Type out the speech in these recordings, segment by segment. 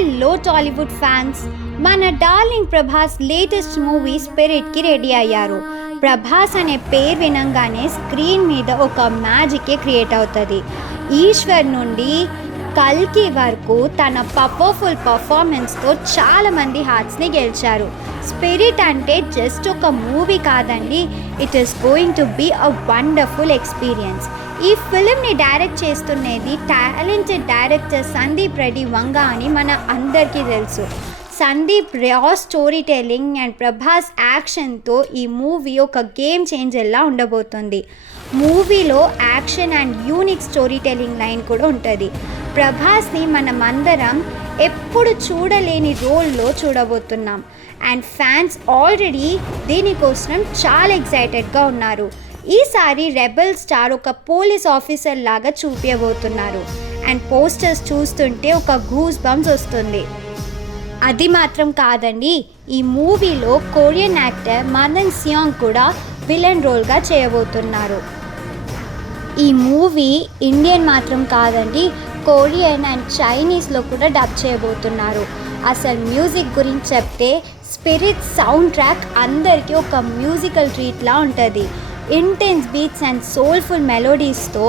Hello Tollywood fans, మన darling Prabhas latest movie స్పిరిట్కి ready అయ్యారు. ప్రభాస్ అనే పేరు వినంగానే స్క్రీన్ మీద ఒక మ్యాజికే క్రియేట్ అవుతుంది. ఈశ్వర్ నుండి కల్కి వరకు తన పవర్ఫుల్ పర్ఫార్మెన్స్తో చాలామంది హార్ట్స్ని గెలిచారు. స్పిరిట్ అంటే జస్ట్ ఒక మూవీ కాదండి, it is going to be a wonderful experience. ఈ ఫిలింని డైరెక్ట్ చేస్తున్నది టాలెంటెడ్ డైరెక్టర్ సందీప్ రెడ్డి వంగ అని మన అందరికీ తెలుసు. Sandeep raw storytelling and Prabhas యాక్షన్తో ఈ మూవీ ఒక గేమ్ చేంజర్లా ఉండబోతుంది. మూవీలో action and unique storytelling line కూడా ఉంటుంది. ప్రభాస్ని మనమందరం ఎప్పుడు చూడలేని రోల్లో చూడబోతున్నాం అండ్ ఫ్యాన్స్ ఆల్రెడీ దీనికోసం చాలా ఎక్సైటెడ్గా ఉన్నారు. ఈసారి రెబెల్ స్టార్ ఒక పోలీస్ ఆఫీసర్ లాగా చూపించబోతున్నారు అండ్ పోస్టర్స్ చూస్తుంటే ఒక గూస్ బంప్స్ వస్తుంది. అది మాత్రం కాదండి, ఈ మూవీలో కొరియన్ యాక్టర్ మదన్ సియాంగ్ కూడా విలన్ రోల్గా చేయబోతున్నారు. ఈ మూవీ ఇండియన్ మాత్రం కాదండి, కొరియన్ అండ్ చైనీస్లో కూడా డబ్ చేయబోతున్నారు. అసలు మ్యూజిక్ గురించి చెప్తే స్పిరిట్ సౌండ్ ట్రాక్ అందరికీ ఒక మ్యూజికల్ ట్రీట్లా ఉంటుంది. ఇంటెన్స్ బీట్స్ అండ్ సోల్ఫుల్ మెలోడీస్తో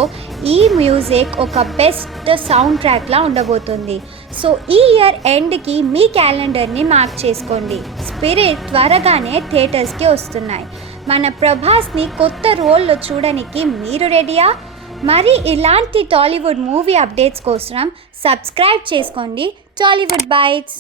ఈ మ్యూజిక్ ఒక బెస్ట్ సౌండ్ ట్రాక్లా ఉండబోతుంది. సో ఈ ఇయర్ ఎండ్కి మీ క్యాలెండర్ని మార్క్ చేసుకోండి. స్పిరిట్ త్వరగానే థియేటర్స్కి వస్తున్నాయి. మన ప్రభాస్ని కొత్త రోల్లో చూడడానికి మీరు రెడీయా? మరి ఇలాంటి టాలీవుడ్ మూవీ అప్డేట్స్ కోసం సబ్స్క్రైబ్ చేసుకోండి టాలీవుడ్ బైట్స్.